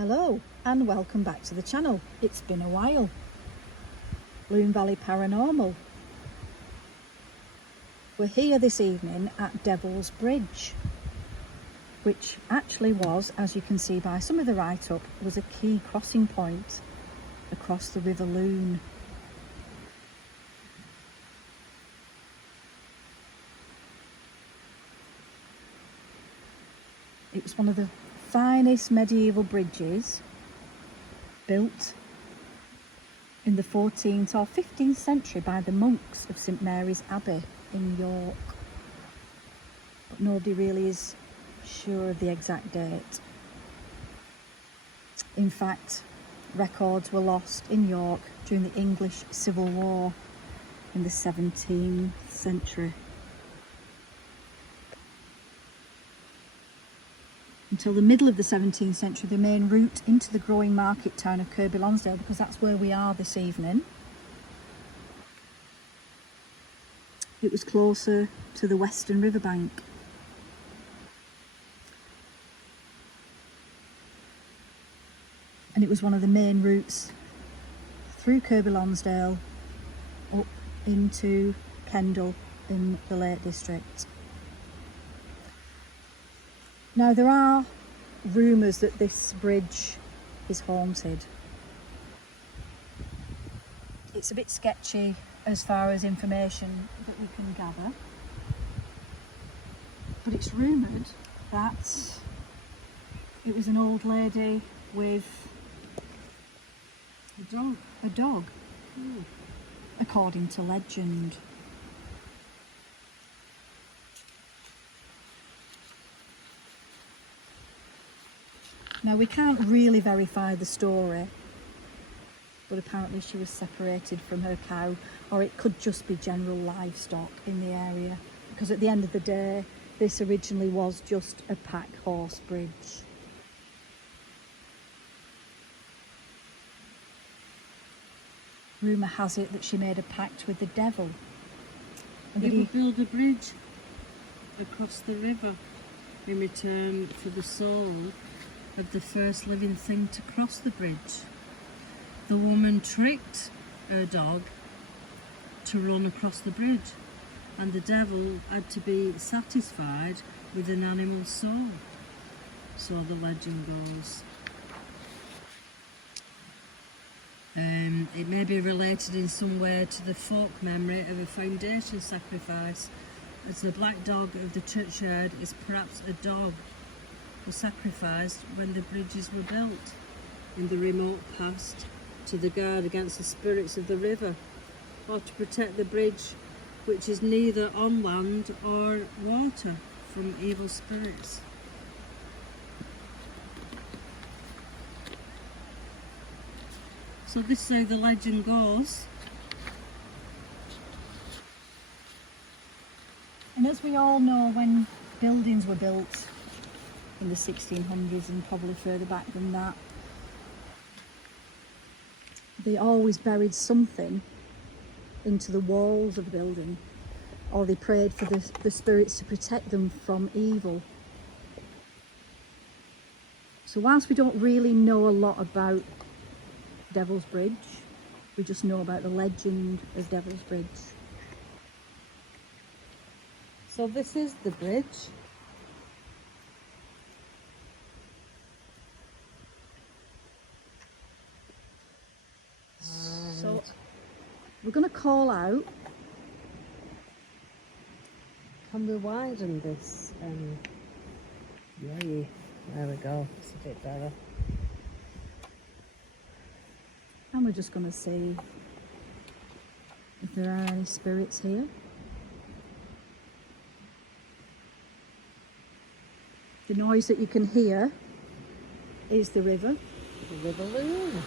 Hello and welcome back to the channel. It's been a while. Lune Valley Paranormal. We're here this evening at Devil's Bridge, which actually was, as you can see by some of the write-up, was a key crossing point across the River Lune. It was one of the finest medieval bridges built in the 14th or 15th century by the monks of St Mary's Abbey in York, but nobody really is sure of the exact date. In fact, records were lost in York during the English Civil War in the 17th century. Until the middle of the 17th century, the main route into the growing market town of Kirkby Lonsdale, because that's where we are this evening, it was closer to the western riverbank. And it was one of the main routes through Kirkby Lonsdale up into Kendal in the Lake District. Now, there are rumours that this bridge is haunted. It's a bit sketchy as far as information that we can gather, but it's rumoured that it was an old lady with a dog, according to legend. Now, we can't really verify the story, but apparently she was separated from her cow, or it could just be general livestock in the area, because at the end of the day, this originally was just a pack horse bridge. Rumour has it that she made a pact with the devil. And He would build a bridge across the river in return for the soul of the first living thing to cross the bridge. The woman tricked her dog to run across the bridge, and the devil had to be satisfied with an animal soul, so the legend goes. It may be related in some way to the folk memory of a foundation sacrifice, as the black dog of the churchyard is perhaps a dog was sacrificed when the bridges were built in the remote past to the guard against the spirits of the river, or to protect the bridge, which is neither on land or water, from evil spirits. So this is how the legend goes. And as we all know, when buildings were built in the 1600s and probably further back than that, they always buried something into the walls of the building, or they prayed for the spirits to protect them from evil. So whilst we don't really know a lot about Devil's Bridge, we just know about the legend of Devil's Bridge. So this is the bridge. So we're going to call out. Can we widen this? Yeah, there we go. It's a bit better. And we're just going to see if there are any spirits here. The noise that you can hear is the river. The River Lune.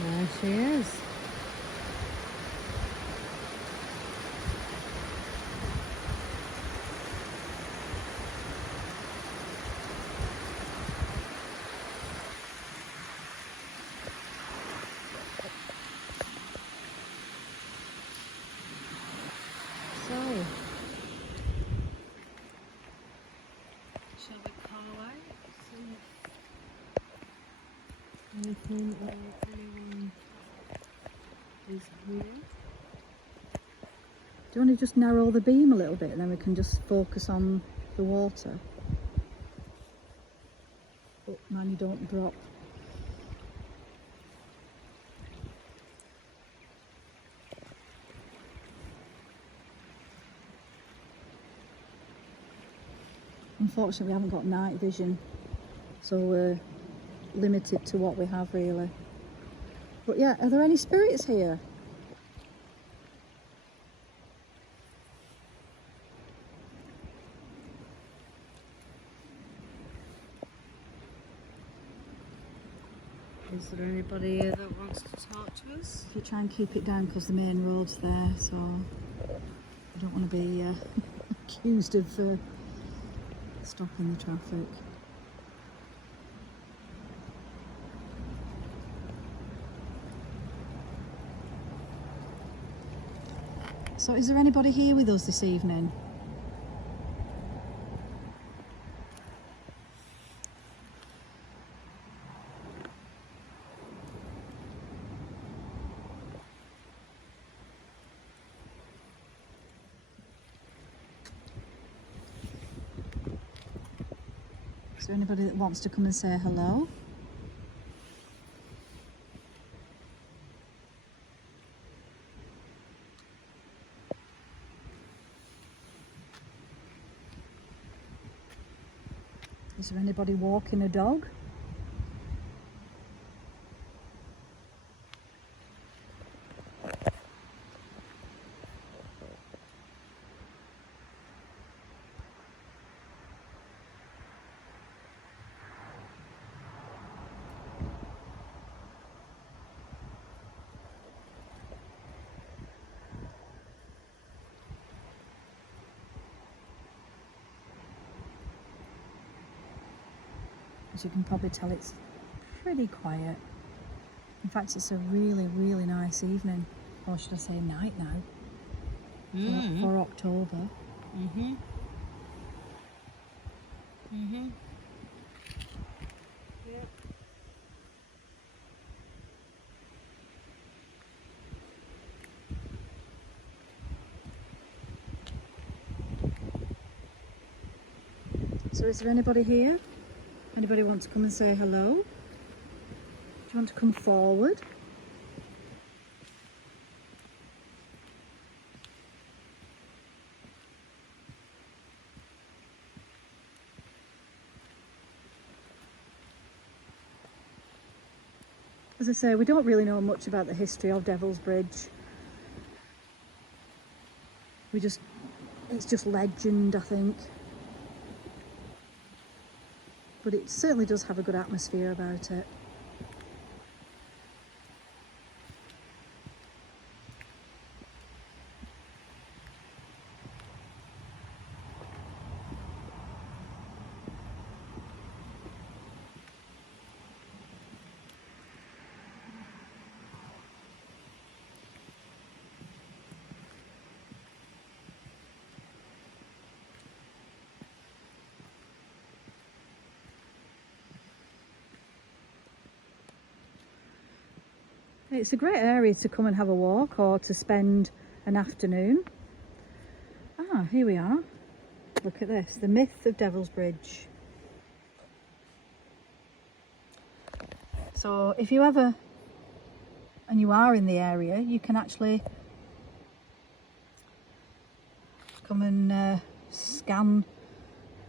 There she is. Shall we call out? See if anything or anyone is here. Do you want to just narrow the beam a little bit and then we can just focus on the water? Oh man, you don't drop. Unfortunately we haven't got night vision, so we're limited to what we have really. But yeah, are there any spirits here? Is there anybody here that wants to talk to us? If you try and keep it down because the main road's there, so I don't want to be accused of stopping the traffic. So is there anybody here with us this evening? Is there anybody that wants to come and say hello? Is there anybody walking a dog? As you can probably tell, it's pretty quiet. In fact, it's a really, really nice evening, or should I say night now, for October. Yep. So is there anybody here? Anybody want to come and say hello? Do you want to come forward? As I say, we don't really know much about the history of Devil's Bridge. It's just legend, I think. But it certainly does have a good atmosphere about it. It's a great area to come and have a walk or to spend an afternoon. Ah, here we are. Look at this, the myth of Devil's Bridge. So if you ever, and you are in the area, you can actually come and scan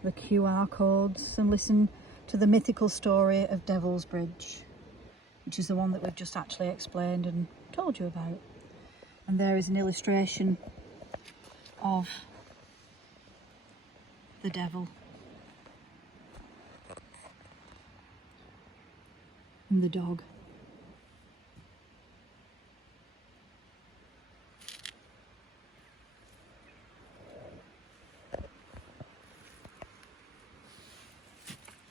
the QR codes and listen to the mythical story of Devil's Bridge, which is the one that we've just actually explained and told you about. And there is an illustration of the devil and the dog.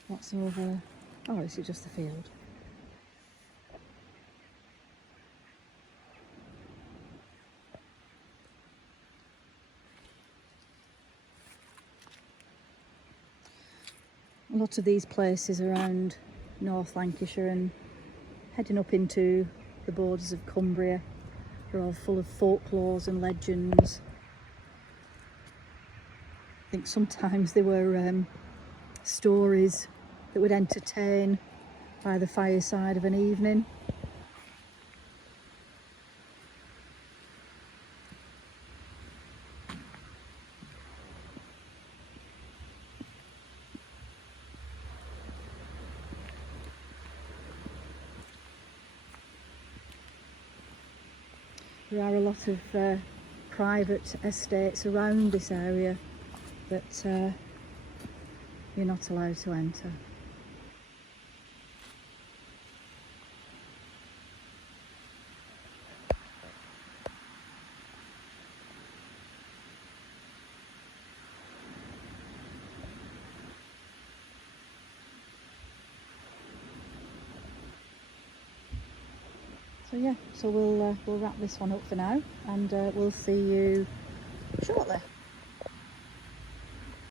What's over? Oh, is it just the field? a lot of these places around North Lancashire and heading up into the borders of Cumbria are all full of folklores and legends. I think sometimes they were stories that would entertain by the fireside of an evening. There are a lot of private estates around this area that you're not allowed to enter. So yeah, so we'll wrap this one up for now, and we'll see you shortly.